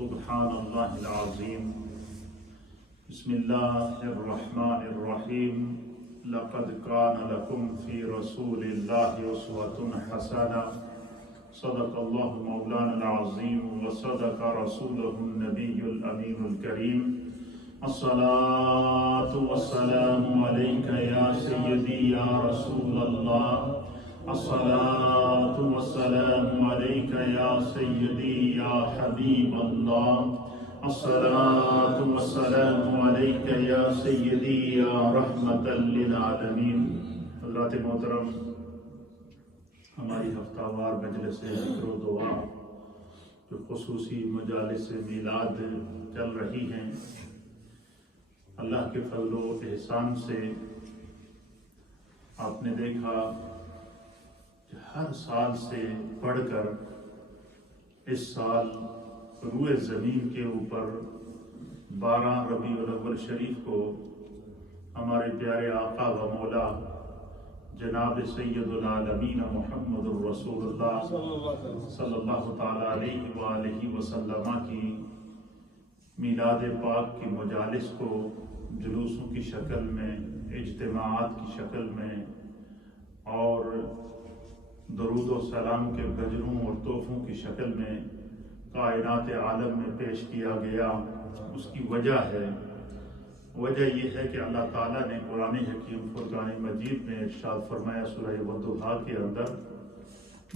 سبحان اللہ العظیم بسم اللہ الرحمن الرحیم لقد کان لکم فی رسول اللہ اسوۃ حسنہ صدق اللہ مولانا العظیم وصدق رسولہ النبی الامین الکریم الصلاة والسلام علیک یا سیدی یا رسول اللہ الصلاة والسلام علیک یا سیدی یا حبیب اللہ الصلاة والسلام علیک یا سیدی یا رحمت للعالمین۔ حضرات محترم، ہماری ہفتہ وار مجلس ذکر و دعا جو خصوصی مجالس میلاد چل رہی ہیں، اللہ کے فضل و احسان سے آپ نے دیکھا ہر سال سے بڑھ کر اس سال روئے زمین کے اوپر 12 ربیع الاول شریف کو ہمارے پیارے آقا و مولا جناب سید العالمین محمد الرسول اللہ صلی اللہ تعالی علیہ وآلہ وسلم کی میلاد پاک کی مجالس کو جلوسوں کی شکل میں، اجتماعات کی شکل میں اور درود و سلام کے گجروں اور تحفوں کی شکل میں کائنات عالم میں پیش کیا گیا۔ اس کی وجہ یہ ہے کہ اللہ تعالیٰ نے قرآن حکیم فرقان مجید میں ارشاد فرمایا سورہ والضحیٰ کے اندر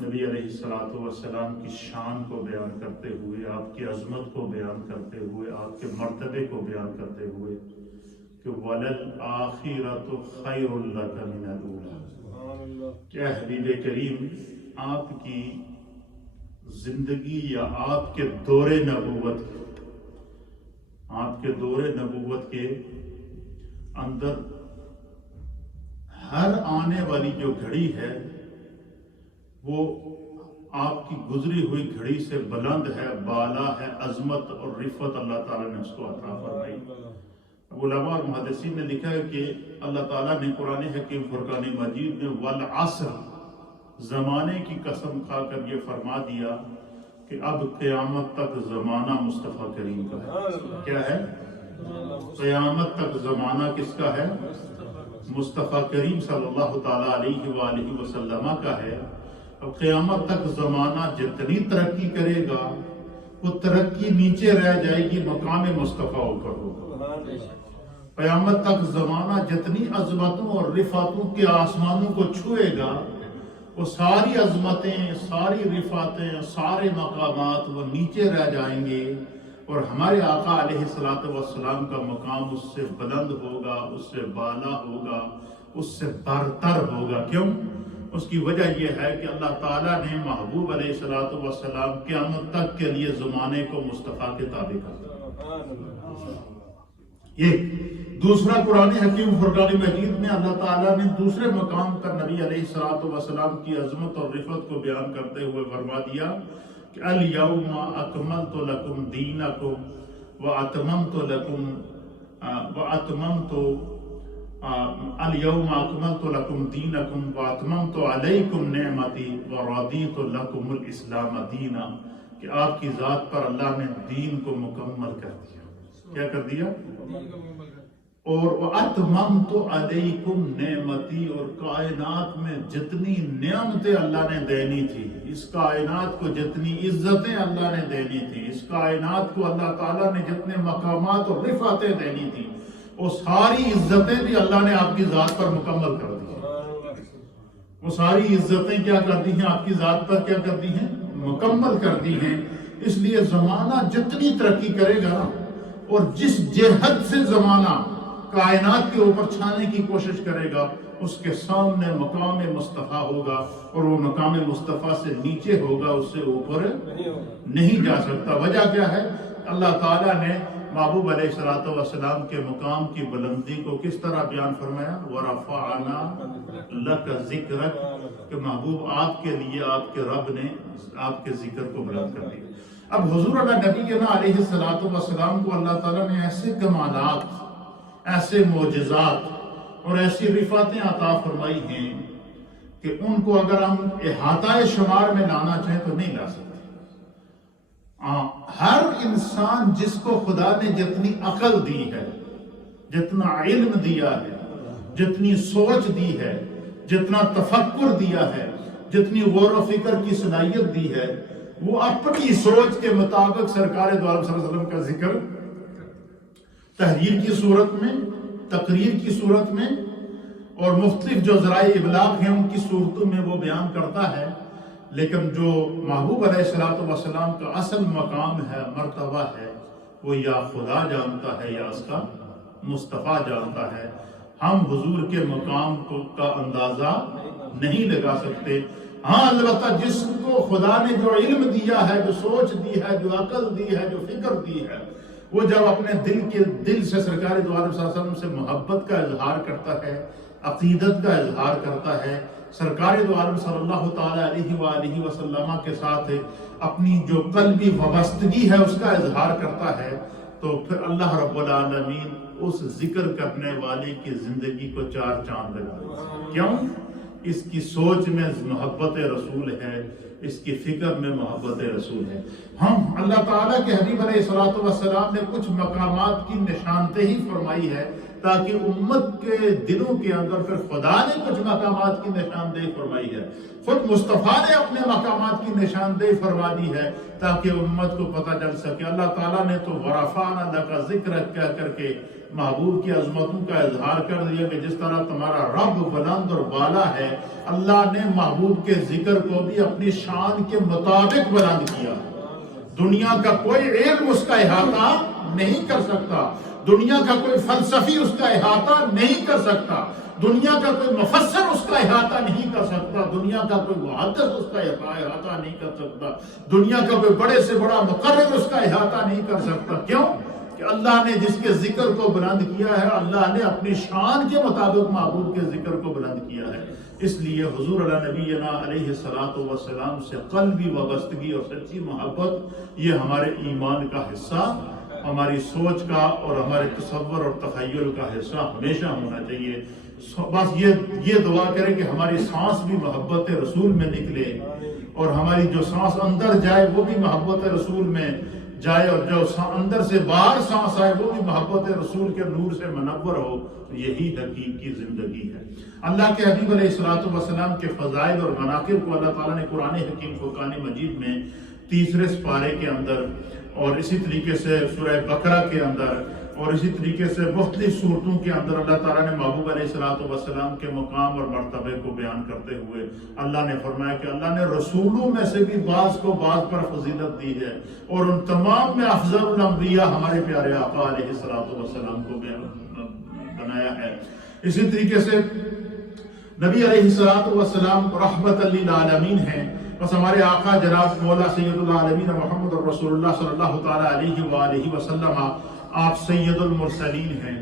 نبی علیہ الصلوۃ والسلام کی شان کو بیان کرتے ہوئے، آپ کی عظمت کو بیان کرتے ہوئے، آپ کے مرتبے کو بیان کرتے ہوئے کہ وَلَلْآخِرَةُ خَيْرٌ لَكَ مِنَ الْأُولَىٰ، کہ حبیب کریم آپ کی زندگی یا آپ کے دور نبوت کے اندر ہر آنے والی جو گھڑی ہے وہ آپ کی گزری ہوئی گھڑی سے بلند ہے، بالا ہے، عظمت اور رفعت اللہ تعالیٰ نے اس کو عطا فرمائی۔ علماء اور محدثین نے لکھا ہے کہ اللہ تعالیٰ نے قرآن حکیم فرقان مجید میں والعصر، زمانے کی قسم کھا کر یہ فرما دیا کہ اب قیامت تک زمانہ مصطفیٰ کریم کا ہے۔ کیا ہے؟ قیامت تک زمانہ کس کا ہے؟ مصطفیٰ کریم صلی اللہ تعالیٰ علیہ وآلہ وسلم کا ہے۔ اب قیامت تک زمانہ جتنی ترقی کرے گا وہ ترقی نیچے رہ جائے گی، مقام مصطفیٰ اوپر ہوگا۔ قیامت تک زمانہ جتنی عظمتوں اور رفعتوں کے آسمانوں کو چھوئے گا، وہ ساری عظمتیں، ساری رفعتیں، سارے مقامات وہ نیچے رہ جائیں گے، اور ہمارے آقا علیہ الصلوۃ والسلام کا مقام اس سے بلند ہوگا، اس سے بالا ہوگا، اس سے برتر ہوگا۔ کیوں؟ اس کی وجہ یہ ہے کہ اللہ تعالیٰ نے محبوب علیہ الصلوۃ والسلام قیامت تک کے لیے زمانے کو مصطفیٰ کے تابع کر دیا۔ یہ دوسرا قرآن حکیم فرقان مجید میں اللہ تعالیٰ نے دوسرے مقام پر نبی علیہ الصلوۃ والسلام کی عظمت اور رفعت کو بیان کرتے ہوئے فرما دیا کہ الیوم اکملت لکم دینکم واتممت علیکم نعمتی ورضیت لکم الاسلام دینا، کہ آپ کی ذات پر اللہ نے دین کو مکمل کر دیا۔ کیا کر دیا؟ اور وَأَتْمَمْتُ عَلَيْكُمْ نعمتی، اور کائنات میں جتنی نعمتیں اللہ نے دینی تھی، اس کائنات کو جتنی عزتیں اللہ نے دینی تھی، اس کائنات کو اللہ تعالیٰ نے جتنے مقامات اور رفعتیں دینی تھی، وہ ساری عزتیں بھی اللہ نے آپ کی ذات پر مکمل کر دی۔ وہ ساری عزتیں کیا کر دی ہیں؟ آپ کی ذات پر کیا کر دی ہیں؟ مکمل کر دی ہیں۔ اس لیے زمانہ جتنی ترقی کرے گا نا، اور جس جہت سے زمانہ کائنات کے اوپر چھانے کی کوشش کرے گا، اس کے سامنے مقام مصطفیٰ ہوگا، اور وہ مقام مصطفیٰ سے نیچے ہوگا، اس سے اوپر نہیں جا سکتا۔ وجہ کیا ہے؟ اللہ تعالیٰ نے محبوب علیہ الصلوۃ والسلام کے مقام کی بلندی کو کس طرح بیان فرمایا؟ وَرَفَعْنَا لَكَ ذِكْرَكَ، کہ محبوب آپ کے لیے آپ کے رب نے آپ کے ذکر کو بلند کر دیا۔ اب حضور اللہ نبی علیہ الصلوۃ والسلام کو اللہ تعالیٰ نے ایسے کمالات، ایسے معجزات اور ایسی رفعتیں عطا فرمائی ہیں کہ ان کو اگر ہم احاطہ شمار میں لانا چاہیں تو نہیں لا سکتے۔ ہر انسان جس کو خدا نے جتنی عقل دی ہے، جتنا علم دیا ہے، جتنی سوچ دی ہے، جتنا تفکر دیا ہے، جتنی غور و فکر کی صلاحیت دی ہے، وہ اپنی سوچ کے مطابق سرکار دو عالم صلی اللہ علیہ وسلم کا ذکر تحریر کی صورت میں، تقریر کی صورت میں اور مختلف جو ذرائع ابلاغ ہیں ان کی صورتوں میں وہ بیان کرتا ہے۔ لیکن جو محبوب علیہ السلام کا اصل مقام ہے، مرتبہ ہے، وہ یا خدا جانتا ہے یا اس کا مصطفیٰ جانتا ہے۔ ہم حضور کے مقام کا اندازہ نہیں لگا سکتے۔ ہاں البتہ جس کو خدا نے جو علم دیا ہے، جو سوچ دی ہے، جو عقل دی ہے، جو فکر دی ہے، وہ جب اپنے دل سے سرکار دو عالم صلی اللہ علیہ وسلم سے محبت کا اظہار کرتا ہے، عقیدت کا اظہار کرتا ہے، سرکار دو عالم صلی اللہ تعالی علیہ وآلہ وسلم کے ساتھ اپنی جو قلبی وابستگی ہے اس کا اظہار کرتا ہے، تو پھر اللہ رب العالمین اس ذکر کرنے والے کی زندگی کو چار چاند لگا دیتا ہے۔ کیوں؟ اس کی سوچ میں محبت رسول ہے، اس کی فکر میں محبت رسول ہے۔ ہم اللہ تعالیٰ کے حبیب علیہ السلام نے کچھ مقامات کی نشاندہی فرمائی ہے تاکہ امت کے دلوں کے اندر، پھر خدا نے کچھ مقامات کی نشاندہی فرمائی ہے، خود مصطفیٰ نے اپنے مقامات کی نشاندہی فرما دی ہے تاکہ امت کو پتہ چل سکے۔ اللہ تعالیٰ نے تو ورفعنا لک ذکرک کہہ کر کے محبوب کی عظمتوں کا اظہار کر دیا کہ جس طرح تمہارا رب بلند اور بالا ہے، اللہ نے محبوب کے ذکر کو بھی اپنی شان کے مطابق بلند کیا۔ دنیا کا کوئی علم اس کا احاطہ نہیں کر سکتا، دنیا کا کوئی فلسفی اس کا احاطہ نہیں کر سکتا، دنیا کا کوئی مفسر اس کا احاطہ نہیں کر سکتا، دنیا کا کوئی محدث اس کا احاطہ نہیں کر سکتا، دنیا کا کوئی بڑے سے بڑا مقرر اس کا احاطہ نہیں کر سکتا۔ کیوں؟ کہ اللہ نے جس کے ذکر کو بلند کیا ہے، اللہ نے اپنی شان کے مطابق محبوب کے ذکر کو بلند کیا ہے۔ اس لیے حضور علی نبینا علیہ السلام سے قلبی وابستگی اور سچی محبت یہ ہمارے ایمان کا حصہ، ہماری سوچ کا اور ہمارے تصور اور تخیل کا حصہ ہمیشہ ہونا چاہیے۔ بس یہ دعا کریں کہ ہماری سانس بھی محبت رسول میں نکلے اور ہماری جو سانس اندر جائے وہ بھی محبت رسول میں جائے، اور جو اندر سے باہر سانس آئے وہ بھی محبت رسول کے نور سے منور ہو۔ یہی حقیقی زندگی ہے۔ اللہ کے حبیب علیہ السلام کے فضائل اور مناقب کو اللہ تعالیٰ نے قرآن حکیم فرقان مجید میں 3 سپارے کے اندر اور اسی طریقے سے سورہ بقرہ کے اندر اور اسی طریقے سے مختلف صورتوں کے اندر اللہ تعالیٰ نے محبوب علیہ السلام کے مقام اور مرتبے کو بیان کرتے ہوئے اللہ نے فرمایا کہ اللہ نے رسولوں میں سے بھی بعض کو بعض پر فضیلت دی ہے، اور ان تمام میں افضل الانبیاء ہمارے پیارے آقا علیہ السلام کو بنایا ہے۔ اسی طریقے سے نبی علیہ السلام رحمت للعالمین ہیں، بس ہمارے آقا جناب مولا سید العالمین محمد رسول اللہ صلی اللہ تعالیٰ علیہ وآلہ وسلم آپ سید المرسلین ہیں،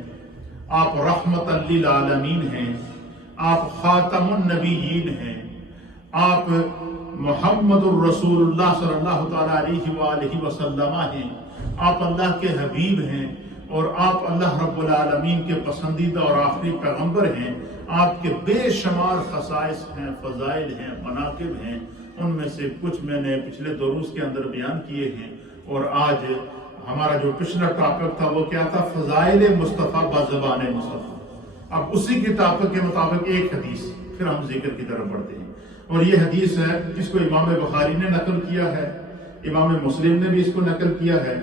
آپ رحمت للعالمین ہیں، آپ خاتم النبیین ہیں، آپ محمد الرسول اللہ صلی اللہ تعالیٰ علیہ وآلہ وسلم ہیں، آپ اللہ کے حبیب ہیں، اور آپ اللہ رب العالمین کے پسندیدہ اور آخری پیغمبر ہیں۔ آپ کے بے شمار خصائص ہیں، فضائل ہیں، مناقب ہیں، ان میں سے کچھ میں نے پچھلے دروس کے اندر بیان کیے ہیں، اور آج ہمارا جو پچھلا ٹاپک تھا وہ کیا تھا؟ فضائل مصطفیٰ بزبان مصطفیٰ۔ اب اسی کی ٹاپک کے مطابق ایک حدیث پھر ہم ذکر کی طرف بڑھتے ہیں، اور یہ حدیث ہے جس کو امام بخاری نے نقل کیا ہے، امام مسلم نے بھی اس کو نقل کیا ہے،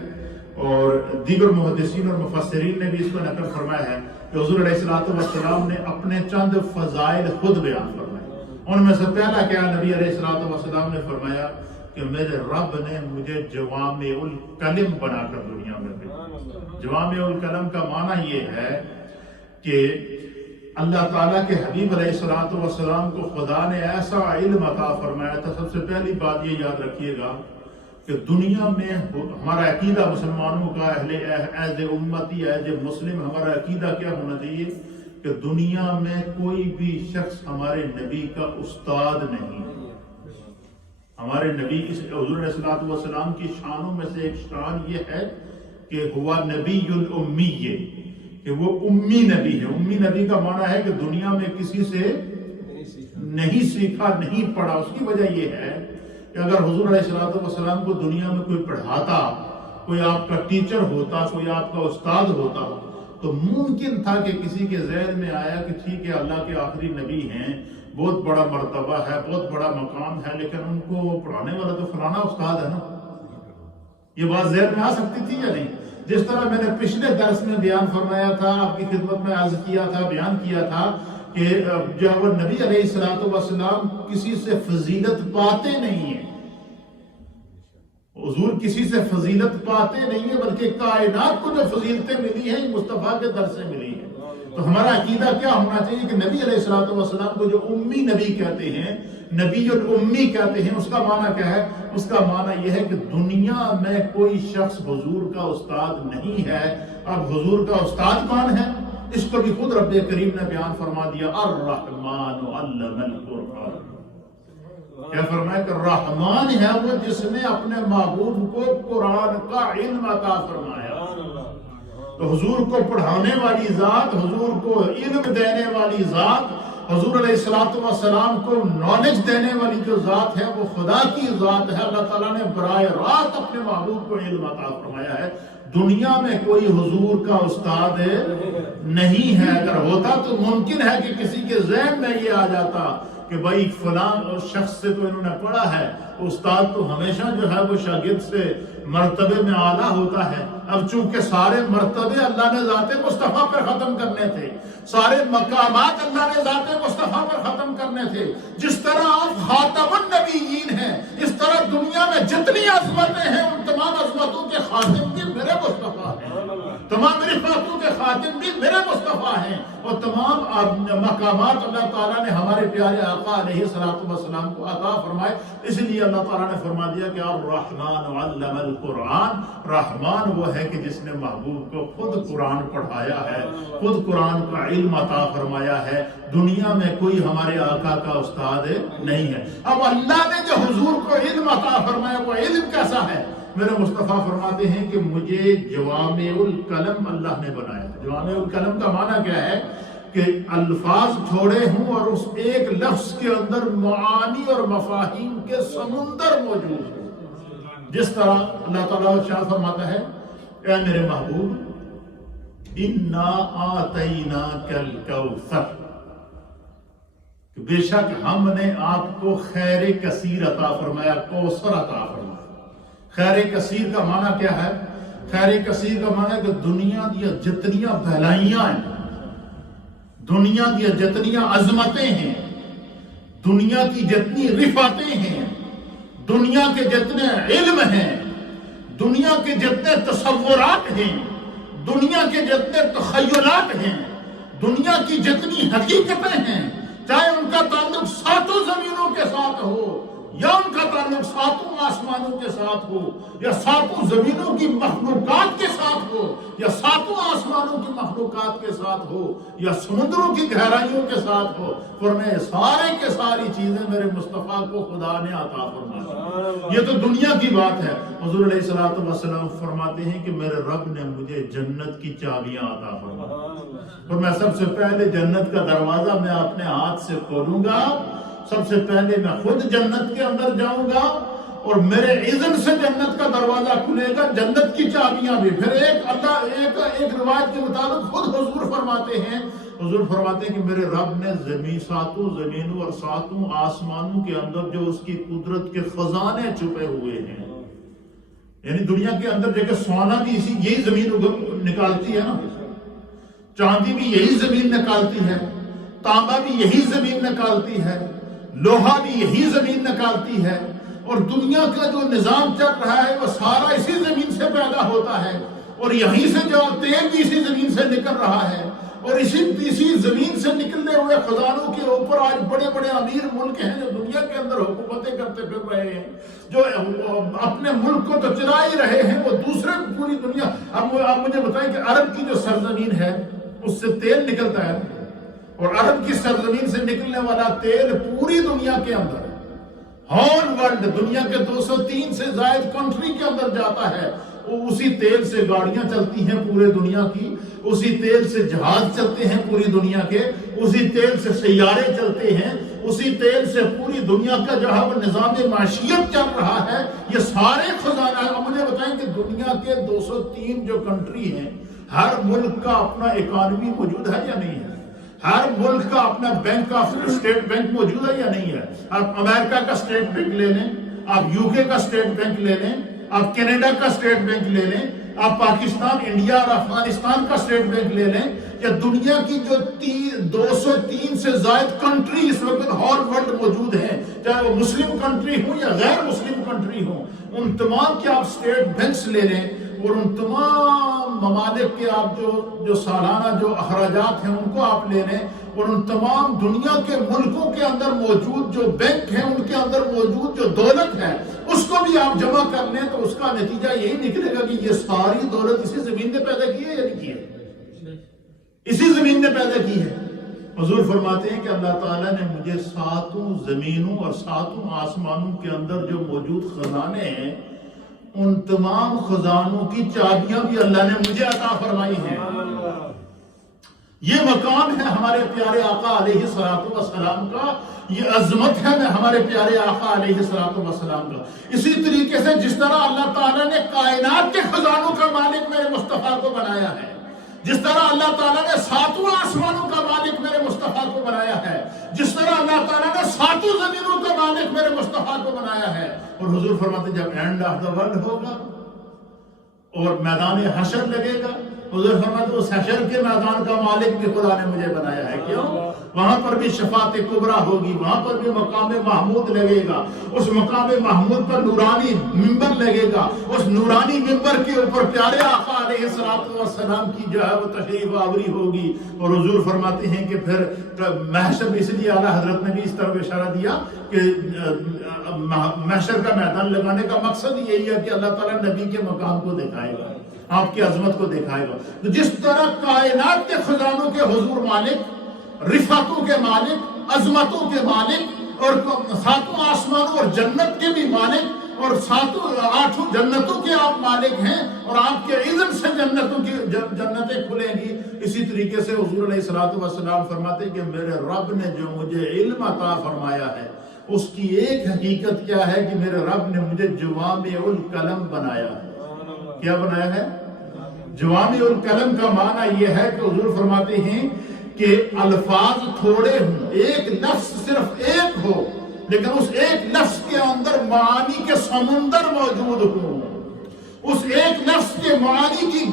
اور دیگر محدثین اور مفسرین نے بھی اس کو نقل فرمایا ہے کہ حضور علیہ السلام نے اپنے چند فضائل خود بیان فرمائے۔ ان میں سے پہلا کیا؟ نبی علیہ السلام نے فرمایا کہ میرے رب نے مجھے جوامع الکلم بنا کر دنیا میں بھیجا۔ جوامع الکلم کا معنی یہ ہے کہ اللہ تعالیٰ کے حبیب علیہ السلام کو خدا نے ایسا علم عطا فرمایا تھا۔ سب سے پہلی بات یہ یاد رکھیے گا کہ دنیا میں ہمارا عقیدہ مسلمانوں کا ایز امتی ایز مسلم ہمارا عقیدہ کیا ہونا چاہیے کہ دنیا میں کوئی بھی شخص ہمارے نبی کا استاد نہیں۔ ہمارے نبی حضور علیہ السلام کی شانوں میں سے ایک شان یہ ہے کہ ہوا نبی الامی، کہ وہ امی نبی ہے۔ امی نبی کا معنی ہے کہ دنیا میں کسی سے نہیں سیکھا، نہیں پڑھا۔ اس کی وجہ یہ ہے کہ اگر حضور علیہ السلام کو دنیا میں کوئی پڑھاتا، کوئی آپ کا ٹیچر ہوتا، کوئی آپ کا استاد ہوتا، تو ممکن تھا کہ کسی کے ذہن میں آیا کہ ٹھیک ہے اللہ کے آخری نبی ہیں، بہت بڑا مرتبہ ہے، بہت بڑا مقام ہے، لیکن ان کو پڑھانے والا تو فلانا استاد ہے نا. یہ بات ذہن میں آ سکتی تھی یا نہیں؟ جس طرح میں نے پچھلے درس میں بیان فرمایا تھا، آپ کی خدمت میں عرض کیا تھا، بیان کیا تھا کہ جب وہ نبی علیہ السلام کسی سے فضیلت پاتے نہیں ہیں، حضور کسی سے فضیلت پاتے نہیں ہیں، بلکہ کائنات کو جو فضیلتیں ملی ہیں مصطفیٰ کے در سے ملی ہیں. تو ہمارا عقیدہ کیا ہونا چاہیے کہ نبی علیہ السلام کو جو امی نبی کہتے ہیں، نبی الامی کہتے ہیں، اس کا معنی کیا ہے؟ اس کا معنی یہ ہے کہ دنیا میں کوئی شخص حضور کا استاد نہیں ہے. اب حضور کا استاد کون ہے؟ اس کو بھی خود رب کریم نے بیان فرما دیا، الرحمن علم القرآن. کیا فرمایا کہ رحمان ہے وہ جس نے اپنے محبوب کو قرآن کا علم عطا فرمایا. تو حضور کو پڑھانے والی ذات، حضور کو علم دینے والی ذات، حضور علیہ السلام کو نالج دینے والی جو ذات ہے وہ خدا کی ذات ہے. اللہ تعالیٰ نے براہ راست اپنے محبوب کو علم عطا فرمایا ہے. دنیا میں کوئی حضور کا استاد نہیں ہے. اگر ہوتا تو ممکن ہے کہ کسی کے ذہن میں یہ آ جاتا کہ بھائی فلاں شخص سے تو انہوں نے پڑھا ہے، استاد تو ہمیشہ جو ہے وہ شاگرد سے مرتبے میں اعلیٰ ہوتا ہے. اب چونکہ سارے مرتبے اللہ نے ذات مصطفیٰ پر ختم کرنے تھے، سارے مقامات اللہ نے ذات مصطفیٰ پر ختم کرنے تھے. جس طرح آپ خاتم النبیین ہیں، اس طرح دنیا میں جتنی عظمتیں ہیں ان تمام عظمتوں کے خاتم بھی میرے مصطفیٰ ہیں، تمام رفعتوں کے خاتم بھی میرے مصطفیٰ ہیں. اور تمام مقامات اللہ تعالیٰ نے ہمارے پیارے آقا علیہ السلام کو عطا فرمائے. اس لیے اللہ تعالیٰ نے فرما دیا کہ الرحمن علم القرآن. رحمان وہ ہے کہ جس نے محبوب کو خود قرآن پڑھایا ہے، خود قرآن کا علم عطا فرمایا ہے. دنیا میں کوئی ہمارے آقا کا استاد نہیں ہے. اب اللہ نے جو حضور کو علم عطا فرمایا وہ علم کیسا ہے؟ میرے مصطفیٰ فرماتے ہیں کہ مجھے جوامع الکلم اللہ نے بنایا. جوامع الکلم کا معنی کیا ہے؟ کہ الفاظ تھوڑے ہوں اور اس ایک لفظ کے اندر معانی اور مفاہیم کے سمندر موجود ہوں. جس طرح اللہ تعالیٰ ارشاد فرماتا ہے، اے میرے محبوب انا آتیناک الکوثر، بے شک ہم نے آپ کو خیر کثیر عطا فرمایا، کوثر عطا فرمایا. خیر کثیر کا معنی کیا ہے؟ خیر کثیر کا معنی ہے کہ دنیا کی جتنیاں بھلائیاں ہیں، دنیا کی جتنیاں عظمتیں ہیں، دنیا کی جتنی رفعتیں ہیں، دنیا کے جتنے علم ہیں، دنیا کے جتنے تصورات ہیں، دنیا کے جتنے تخیلات ہیں، دنیا کی جتنی حقیقتیں ہیں، چاہے ان کا تعلق ساتوں زمینوں کے ساتھ ہو یا ان کا تعلق ساتوں آسمانوں کے ساتھ ہو یا ساتوں زمینوں کی مخلوقات کے ساتھ ہو یا ساتوں آسمانوں کی مخلوقات کے ساتھ ہو یا سمندروں کی گہرائیوں کے ساتھ ہو، فرمائے سارے کے ساری چیزیں میرے مصطفیٰ کو خدا نے عطا فرمائی. یہ تو دنیا کی بات ہے. حضور علیہ السلام فرماتے ہیں کہ میرے رب نے مجھے جنت کی چابیاں عطا فرمائی، اور میں سب سے پہلے جنت کا دروازہ میں اپنے ہاتھ سے کھولوں گا. سب سے پہلے میں خود جنت کے اندر جاؤں گا اور میرے اذن سے جنت کا دروازہ کھلے گا، جنت کی چابیاں بھی. پھر ایک روایت کے مطابق خود حضور فرماتے ہیں کہ میرے رب نے ساتوں زمینوں اور ساتوں آسمانوں کے اندر جو اس کی قدرت کے خزانے چھپے ہوئے ہیں، یعنی دنیا کے اندر جگہ سونا بھی یہی زمین نکالتی ہے نا، چاندی بھی یہی زمین نکالتی ہے، تانبا بھی یہی زمین نکالتی ہے، لوہا بھی یہی زمین نکالتی ہے، اور دنیا کا جو نظام چل رہا ہے وہ سارا اسی زمین سے پیدا ہوتا ہے، اور یہیں سے جو تیل بھی اسی زمین سے نکل رہا ہے، اور اسی زمین سے نکلنے ہوئے خزانوں کے اوپر آج بڑے بڑے امیر ملک ہیں جو دنیا کے اندر حکومتیں کرتے پھر رہے ہیں، جو اپنے ملک کو تو چلا ہی رہے ہیں، وہ دوسرے پوری دنیا. اب مجھے بتائیں کہ عرب کی جو سرزمین ہے اس سے تیل نکلتا ہے، اور عرب کی سرزمین سے نکلنے والا تیل پوری دنیا کے اندر، ہول ورلڈ دنیا کے 203 سے زائد کنٹری کے اندر جاتا ہے. اسی تیل سے گاڑیاں چلتی ہیں پورے دنیا کی، اسی تیل سے جہاز چلتے ہیں پوری دنیا کے، اسی تیل سے سیارے چلتے ہیں، اسی تیل سے پوری دنیا کا جو ہے وہ نظام معیشت چل رہا ہے. یہ سارے خزانہ ہیں. اب مجھے بتائیں کہ دنیا کے 203 جو کنٹری ہیں، ہر ملک کا اپنا اکانومی موجود ہے یا نہیں ہے؟ ہر ملک کا اپنا بینک آف اسٹیٹ بینک موجود ہے یا نہیں ہے؟ آپ امریکہ کا اسٹیٹ بینک لے لیں، آپ یو کے کا اسٹیٹ بینک لے لیں، آپ کینیڈا کا اسٹیٹ بینک لے لیں، آپ پاکستان، انڈیا اور افغانستان کا اسٹیٹ بینک لے لیں، یا دنیا کی جو 203 سے زائد کنٹری اس وقت ہال ورلڈ موجود ہیں، چاہے وہ مسلم کنٹری ہوں یا غیر مسلم کنٹری ہوں، ان تمام کے آپ اسٹیٹ بینکس لے لیں اور ان تمام ممالک کے آپ جو سالانہ جو اخراجات ہیں ان کو آپ لے لیں، اور ان تمام دنیا کے ملکوں کے اندر موجود جو بینک ہیں ان کے اندر موجود جو دولت ہے اس کو بھی آپ جمع کر لیں، تو اس کا نتیجہ یہی نکلے گا کہ یہ ساری دولت اسی زمین نے پیدا کی ہے یا نہیں کی ہے؟ اسی زمین نے پیدا کی ہے. حضور فرماتے ہیں کہ اللہ تعالیٰ نے مجھے 7 زمینوں اور 7 آسمانوں کے اندر جو موجود خزانے ہیں ان تمام خزانوں کی چابیاں بھی اللہ نے مجھے عطا فرمائی ہیں. یہ مقام ہے ہمارے پیارے آقا علیہ السلام کا، یہ عظمت ہے ہمارے پیارے آقا علیہ السلام کا. اسی طریقے سے جس طرح اللہ تعالیٰ نے کائنات کے خزانوں کا مالک میرے مصطفیٰ کو بنایا ہے، جس طرح اللہ تعالیٰ نے 7 آسمانوں کا مالک میرے مصطفیٰ کو بنایا ہے، جس طرح اللہ تعالیٰ نے 7 زمینوں کا مالک میرے مصطفیٰ کو بنایا ہے. اور حضور فرماتے جب اینڈ آف دا ورلڈ ہوگا اور میدان حشر لگے گا، حضور فرماتے اس حشر کے میدان کا مالک بھی خدا نے مجھے بنایا ہے. کیوں؟ وہاں پر بھی شفاعت کبریٰ ہوگی، وہاں پر بھی مقام محمود لگے گا، اس مقام محمود پر نورانی ممبر لگے گا، اس نورانی ممبر کے اوپر پیارے آقا علیہ السلام کی جو ہے وہ تشریف آوری ہوگی. اور حضور فرماتے ہیں کہ پھر محشر، اس لیے اعلیٰ حضرت نے بھی اس طرح اشارہ دیا کہ محشر کا میدان لگانے کا مقصد یہی ہے کہ اللہ تعالیٰ نبی کے مقام کو دکھائے گا، آپ کی عظمت کو دکھائے گا. تو جس طرح کائنات کے خزانوں کے حضور مالک، رفعتوں کے مالک، عظمتوں کے مالک، اور 7 آسمانوں اور جنت کے بھی مالک، اور 8 جنتوں کے آپ مالک ہیں، اور آپ کے علم سے جنتیں کھلیں گی. اسی طریقے سے حضور علیہ السلام فرماتے ہیں کہ میرے رب نے جو مجھے علم عطا فرمایا ہے اس کی ایک حقیقت کیا ہے کہ میرے رب نے مجھے جوامع الکلم بنایا ہے. کیا بنایا ہے؟ جوامع الکلم کا معنی یہ ہے کہ حضور فرماتے ہیں کہ الفاظ تھوڑے ہوں، ایک لفظ صرف ایک ہو، لیکن اس ایک لفظ کے اندر معانی کے سمندر موجود ہوں. اس ایک لفظ کے معانی کی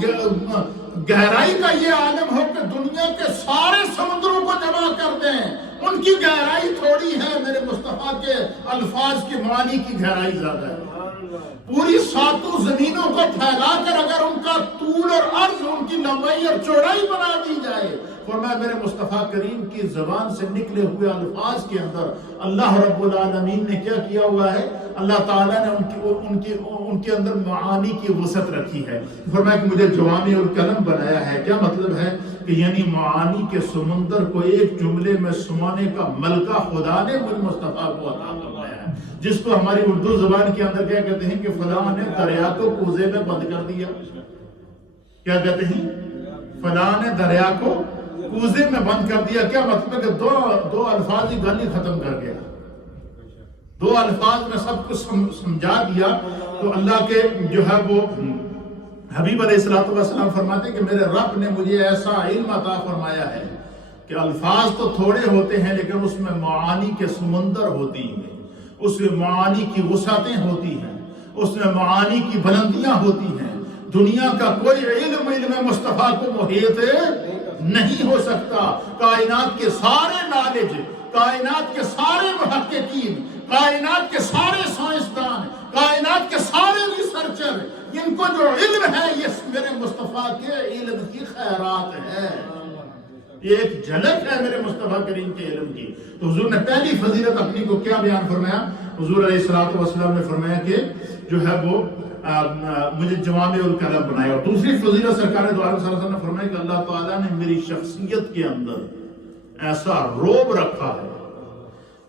گہرائی کا یہ عالم ہو کہ دنیا کے سارے سمندروں کو جمع کر دیں، ان کی گہرائی تھوڑی ہے، میرے مصطفیٰ کے الفاظ کی معانی کی گہرائی زیادہ ہے. پوری 7 زمینوں کو پھیلا کر اگر ان کا طول اور عرض، ان کی لمبائی اور چوڑائی بنا دی جائے، فرمایا میرے مصطفیٰ کریم کی زبان سے نکلے ہوئے الفاظ کے اندر اللہ رب العالمین نے کیا کیا ہوا ہے؟ اللہ تعالیٰ نے ان کے اندر معانی کی وسعت رکھی ہے. فرمایا کہ مجھے جوامع الکلم بنایا ہے. کیا مطلب ہے؟ کہ یعنی معانی کے سمندر کو ایک جملے میں سمانے کا ملکہ خدا نے مجھ مصطفیٰ کو عطا فرمایا ہے، جس کو ہماری اردو زبان کے اندر کیا کہتے ہیں کہ فلاں نے دریا کو کوزے میں بند کر دیا. کیا کہتے ہیں؟ فلاں نے دریا کو کوزے میں بند کر دیا. کیا مطلب ہے کہ دو الفاظ ہی گالی ختم کر گیا، 2 الفاظ میں سب کچھ سمجھا دیا. تو اللہ کے جو ہے وہ حبیب علیہ السلام فرماتے ہیں کہ میرے رب نے مجھے ایسا علم عطا فرمایا ہے کہ الفاظ تو تھوڑے ہوتے ہیں لیکن اس میں معانی کے سمندر ہوتی ہیں، اس میں معانی کی وسعتیں ہوتی ہیں، اس میں معانی کی بلندیاں ہوتی ہیں. دنیا کا کوئی علم مصطفیٰ کو محیط نہیں ہو سکتا. کائنات کے سارے نالج، کائنات کے سارے محققین، کائنات کے سارے سائنسدان، کائنات کے سارے ریسرچر، ان کو جو علم ہے یہ میرے مصطفیٰ کے علم کی خیرات ہے. یہ ایک جھلک ہے میرے مصطفیٰ کریم کے علم کی. تو حضور نے پہلی فضیلت اپنی کو کیا بیان فرمایا؟ حضور علیہ السلام نے فرمایا کہ جو ہے وہ مجھے جوامع الکلم بنایا. اور دوسری فضیلت سرکار دو عالم صلی اللہ علیہ وسلم نے فرمایا کہ اللہ تعالیٰ نے میری شخصیت کے اندر ایسا روب رکھا ہے.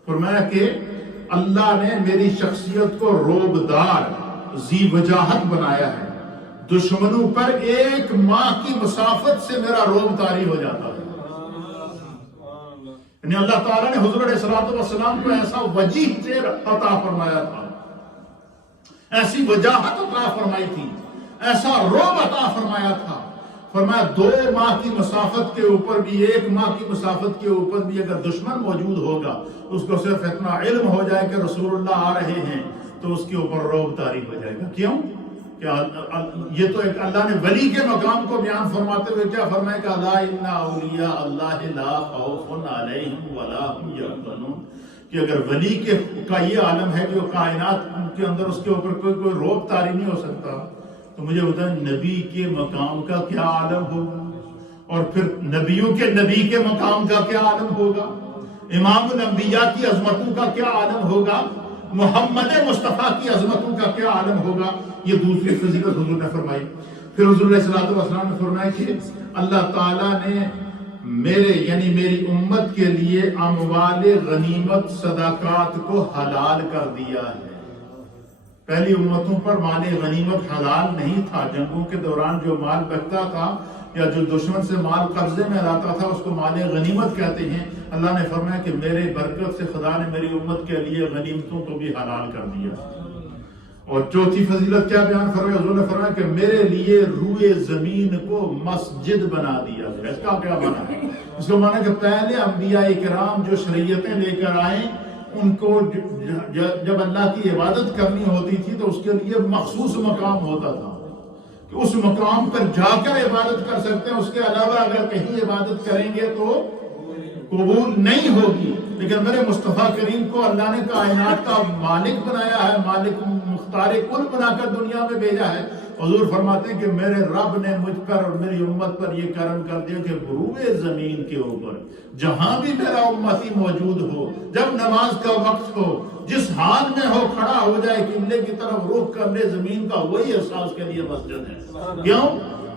فرمایا کہ اللہ نے میری شخصیت کو روبدار، ذی وجاہت بنایا ہے. دشمنوں پر 1 ماہ کی مسافت سے میرا روب طاری ہو جاتا ہے. یعنی اللہ تعالیٰ نے حضور علیہ السلام کو ایسا وجیح چہر عطا فرمایا تھا، ایسی وجاہت عطا فرمائی تھی، ایسا رعب عطا فرمایا تھا. فرمایا 2 ماہ کی مسافت کے اوپر بھی، 1 ماہ کی مسافت کے اوپر بھی اگر دشمن موجود ہوگا، اس کو صرف اتنا علم ہو جائے کہ رسول اللہ آ رہے ہیں تو اس کے اوپر رعب طاری ہو جائے گا. کیوں؟ کہ یہ تو ایک اللہ نے ولی کے مقام کو بیان فرماتے ہوئے کیا فرمایا کہ الا ان اولیاء اللہ لا خوف علیہم ولا هم یحزنون، کہ اگر ولی کا یہ عالم ہے کہ وہ کائنات کے اندر اس کے اوپر کوئی رعب طاری نہیں ہو سکتا، تو مجھے بتائیں نبی کے مقام کا کیا عالم ہوگا، اور پھر نبیوں کے نبی کے مقام کا کیا عالم ہوگا، امام الانبیاء کی عظمتوں کا کیا عالم ہوگا، محمد مصطفیٰ کی عظمتوں کا کیا عالم ہوگا. یہ دوسری فضیلت حضور نے فرمائی. پھر حضور علیہ السلام نے فرمایا کہ اللہ تعالیٰ نے میرے یعنی میری امت کے لیے اموال غنیمت صدقات کو حلال کر دیا ہے. پہلی امتوں پر مال غنیمت حلال نہیں تھا. جنگوں کے دوران جو مال بچتا تھا یا جو دشمن سے مال قبضے میں لاتا تھا اس کو مال غنیمت کہتے ہیں. اللہ نے فرمایا کہ میرے برکت سے خدا نے میری امت کے لیے غنیمتوں کو بھی حلال کر دیا. اور چوتھی فضیلت کیا بیان فرمایا؟ حضور نے فرمایا کہ میرے لیے روئے زمین کو مسجد بنا دیا گیا. اس کا کیا معنی ہے؟ اس کا معنی ہے کہ پہلے انبیاء کرام جو شریعتیں لے کر آئے، ان کو جب اللہ کی عبادت کرنی ہوتی تھی تو اس کے لیے مخصوص مقام ہوتا تھا کہ اس مقام پر جا کر عبادت کر سکتے ہیں، اس کے علاوہ اگر کہیں عبادت کریں گے تو قبول نہیں ہوگی. لیکن میرے مصطفیٰ کریم کو اللہ نے کائنات کا مالک بنایا ہے، مالک مختار کل بنا کر دنیا میں بھیجا ہے. حضور فرماتے ہیں کہ میرے رب نے مجھ پر اور میری امت پر یہ کرم کر دیا کہ روئے زمین کے اوپر جہاں بھی میرا امتی موجود ہو، جب نماز کا وقت ہو، جس حال میں ہو، کھڑا ہو جائے قبلے کی طرف رخ کرنے زمین کا، وہی احساس کے لیے مسجد ہے. کیوں؟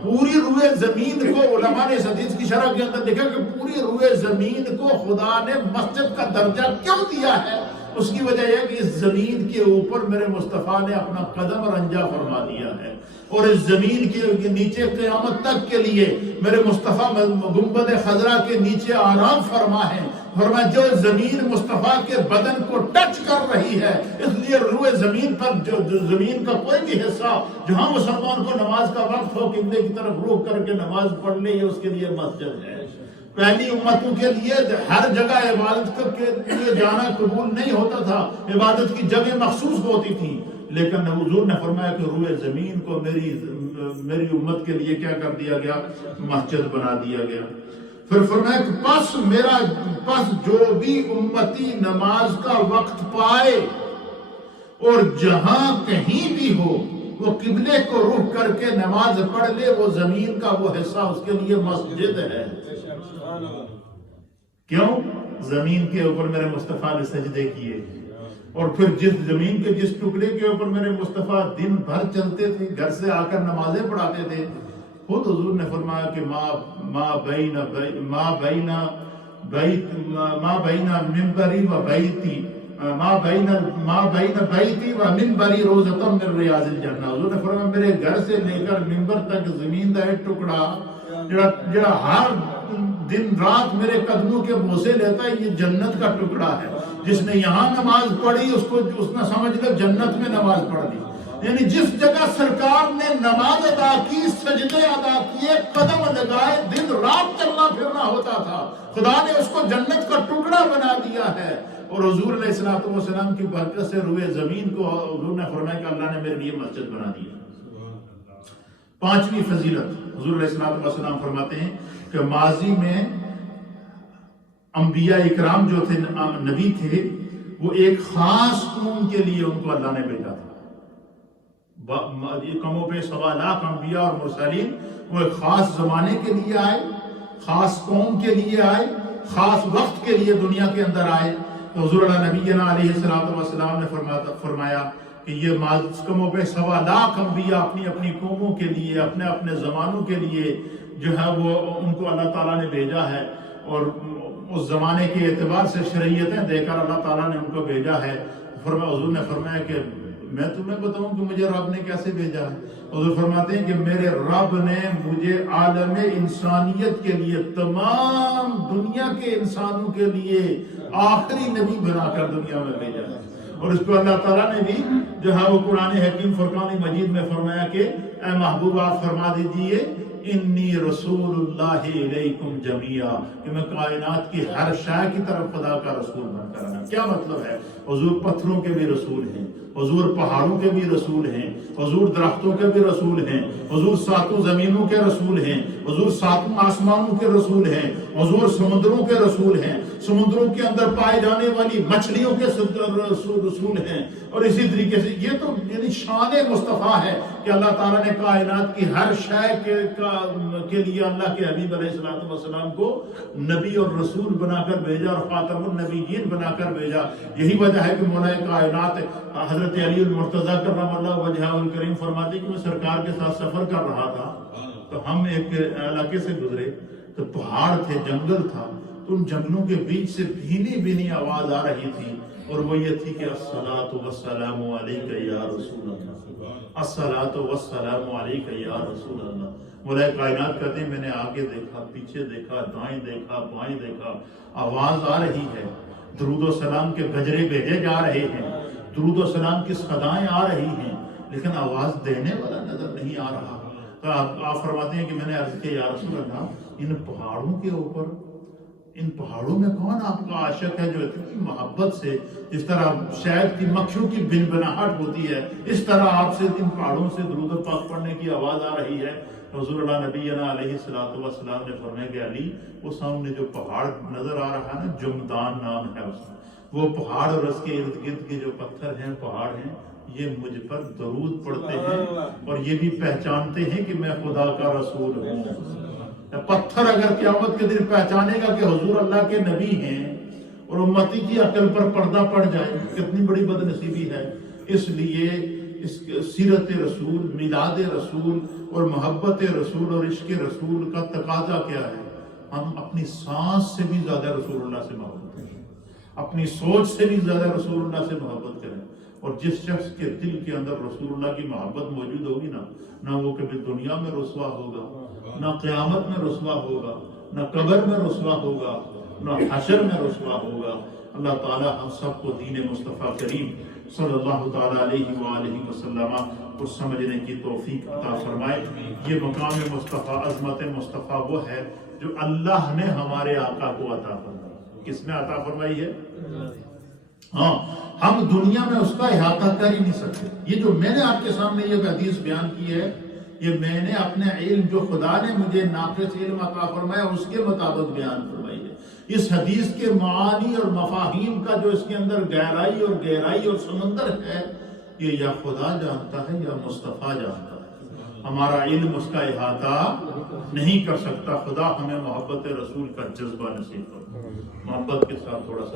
پوری روئے زمین کو علماء نے اس حدیث کی شرح کے اندر دیکھا کہ پوری روئے زمین کو خدا نے مسجد کا درجہ کیوں دیا ہے. اس کی وجہ یہ کہ اس زمین کے اوپر میرے مصطفیٰ نے اپنا قدم رنجا فرما دیا ہے، اور اس زمین کے نیچے قیامت تک کے لیے میرے مصطفیٰ گنبد خضرا کے نیچے آرام فرما ہے. فرمایا جو زمین مصطفیٰ کے بدن کو ٹچ کر رہی ہے، اس لیے روئے زمین پر جو زمین کا کوئی بھی حصہ جہاں مسلمان کو نماز کا وقت ہو قبلے کی طرف رخ کر کے نماز پڑھ لے، یہ اس کے لیے مسجد ہے. پہلی امتوں کے لیے ہر جگہ عبادت کے لیے جانا قبول نہیں ہوتا تھا، عبادت کی جگہ مخصوص ہوتی تھی. لیکن حضور نے فرمایا کہ روئے زمین کو میری امت کے لیے کیا کر دیا گیا؟ مسجد بنا دیا گیا. پھر فرمایا کہ پس جو بھی امتی نماز کا وقت پائے اور جہاں کہیں بھی ہو وہ قبلے کو رخ کر کے نماز پڑھ لے، وہ زمین کا وہ حصہ اس کے لیے مسجد ہے. کیوں؟ زمین کے اوپر میرے مصطفیٰ نے سجدے کیے، اور پھر جس زمین کے جس ٹکڑے کے اوپر میرے مصطفیٰ دن بھر چلتے تھے، گھر سے آ کر نمازیں پڑھاتے تھے، خود حضور نے فرمایا کہ ما بین منبری و بیتی ما بین بیتی و منبری روزۃ من ریاض الجنہ. حضور نے فرمایا میرے گھر سے لے کر منبر تک زمین کا ایک ٹکڑا جڑا ہر دن رات میرے قدموں کے بوسے لیتا ہے، یہ جنت کا ٹکڑا ہے. جس نے یہاں نماز پڑھی اس نے سمجھ لیا جنت میں نماز پڑھ لی. یعنی جس جگہ سرکار نے نماز ادا کی، سجدے ادا کیے، قدم لگائے، دن رات چلنا پھرنا ہوتا تھا، خدا نے اس کو جنت کا ٹکڑا بنا دیا ہے. اور حضور علیہ السلام کی برکت سے روئے زمین کو حضور نے فرمایا کہ اللہ نے میرے لیے مسجد بنا دی. پانچویں فضیلت حضور علیہ السلام فرماتے ہیں کہ ماضی میں انبیاء اکرام جو تھے، نبی تھے، وہ ایک خاص قوم کے لیے ان کو اللہ نے بھیجا تھا. کم و بیش 1.25 لاکھ انبیاء اور مرسلین وہ ایک خاص زمانے کے لیے آئے، خاص قوم کے لیے آئے، خاص وقت کے لیے دنیا کے اندر آئے. تو حضور نبینا علیہ السلام نے فرمایا کہ یہ کم و بیش 1.25 لاکھ انبیاء اپنی اپنی قوموں کے لیے، اپنے اپنے زمانوں کے لیے جو ہے وہ ان کو اللہ تعالیٰ نے بھیجا ہے، اور اس زمانے کے اعتبار سے شریعتیں دے کر اللہ تعالیٰ نے ان کو بھیجا ہے. حضور نے فرمایا کہ میں تمہیں بتاؤں کہ مجھے رب نے کیسے بھیجا ہے. حضور فرماتے ہیں کہ میرے رب نے مجھے عالم انسانیت کے لیے، تمام دنیا کے انسانوں کے لیے آخری نبی بنا کر دنیا میں بھیجا ہے۔ اور اس کو اللہ تعالیٰ نے بھی جو ہے وہ قرآن حکیم فرقان مجید میں فرمایا کہ اے محبوب آپ فرما دیجئے انی رسول اللہ علیکم جمیعا، کہ میں کائنات کی ہر شے کی طرف خدا کا رسول بن کر آیا۔ کیا مطلب ہے؟ حضور پتھروں کے بھی رسول ہیں، حضور پہاڑوں کے بھی رسول ہیں، حضور درختوں کے بھی رسول ہیں، حضور ساتوں زمینوں کے رسول ہیں، حضور ساتوں آسمانوں کے رسول ہیں، حضور سمندروں کے رسول ہیں، سمندروں کے اندر پائے جانے والی مچھلیوں کے رسول ہیں۔ اور اسی طریقے سے یہ تو یعنی شان مصطفیٰ ہے کہ اللہ تعالیٰ نے کائنات کی ہر شے کے لیے اللہ کے حبیب علیہ السلام کو نبی اور رسول بنا کر بھیجا اور خاتم النبیین بنا کر بھیجا۔ یہی وجہ ہے کہ مولا کائنات حضرت علی المرتضیٰ کرم اللہ وجہہ الکریم فرماتے کہ میں سرکار کے ساتھ سفر کر رہا تھا تو ہم ایک علاقے سے گزرے تو پہاڑ تھے، جنگل تھا، تو ان جنگلوں کے بیچ سے بھینی بھینی آواز آ رہی تھی اور وہ یہ تھی کہ الصلاۃ والسلام علیک یا رسول اللہ، الصلاۃ والسلام علیک یا رسول اللہ۔ مولا کائنات کہتے ہیں میں نے آگے دیکھا، پیچھے دیکھا، دائیں دیکھا، بائیں دیکھا، آواز آ رہی ہے، درود و سلام کے گجرے بھیجے جا رہے ہیں، درود و سلام کی صدائیں آ رہی ہیں، لیکن آواز دینے والا نظر نہیں آ رہا۔ تو آپ فرماتے ہیں کہ میں نے عرض کیا یا رسول اللہ، ان پہاڑوں کے اوپر، ان پہاڑوں میں کون آپ کا عاشق ہے جو اتنی محبت سے، جس طرح شہد کی مکھیوں کی بنبناہٹ ہوتی ہے اس طرح آپ سے ان پہاڑوں سے درود و پاک پڑھنے کی آواز آ رہی ہے؟ حضور اللہ نبینا علیہ السلام نے فرمایا کہ علی، وہ سامنے جو پہاڑ نظر آ رہا ہے نا، جمدان نام ہے اس کا، وہ پہاڑ اور اس کے ارد گرد کے جو پتھر ہیں، پہاڑ ہیں، یہ مجھ پر درود پڑھتے ہیں اور یہ بھی پہچانتے ہیں کہ میں خدا کا رسول ہوں۔ پتھر اگر قیامت کے دن پہچانے گا کہ حضور اللہ کے نبی ہیں اور امتی کی عقل پر پردہ پڑ جائے، کتنی بڑی بد نصیبی ہے۔ اس لیے اس سیرت رسول، میلاد رسول اور محبت رسول اور عشق رسول کا تقاضا کیا ہے؟ ہم اپنی سانس سے بھی زیادہ رسول اللہ سے محبت کریں، اپنی سوچ سے بھی زیادہ رسول اللہ سے محبت کریں، اور جس شخص کے دل کے اندر رسول اللہ کی محبت موجود ہوگی نا، نہ وہ کبھی دنیا میں رسوا ہوگا، نہ قیامت میں رسوا ہوگا، نہ قبر میں رسوا ہوگا، نہ حشر میں رسوا ہوگا۔ اللہ تعالیٰ ہم سب کو دین مصطفیٰ کریم صلی اللہ تعالیٰ علیہ وآلہ وسلم کو سمجھنے کی توفیق عطا فرمائے۔ یہ مقام مصطفیٰ، عظمت مصطفیٰ وہ ہے جو اللہ نے ہمارے آقا کو عطا فرمائی۔ کس نے عطا فرمائی ہے؟ ہاں، ہم دنیا میں اس کا احاطہ کر ہی نہیں سکتے۔ یہ جو میں نے آپ کے سامنے یہ حدیث بیان کی ہے، یہ میں نے اپنے علم جو خدا نے مجھے ناقص علم عطا فرمایا اس کے مطابق بیان فرمائی ہے۔ اس حدیث کے معانی اور مفاہیم کا جو اس کے اندر گہرائی اور گہرائی اور سمندر ہے، یہ یا خدا جانتا ہے یا مصطفیٰ جانتا ہے۔ ہمارا علم اس کا احاطہ نہیں کر سکتا۔ خدا ہمیں محبت رسول کا جذبہ نصیب کرے۔ محبت کے ساتھ تھوڑا سا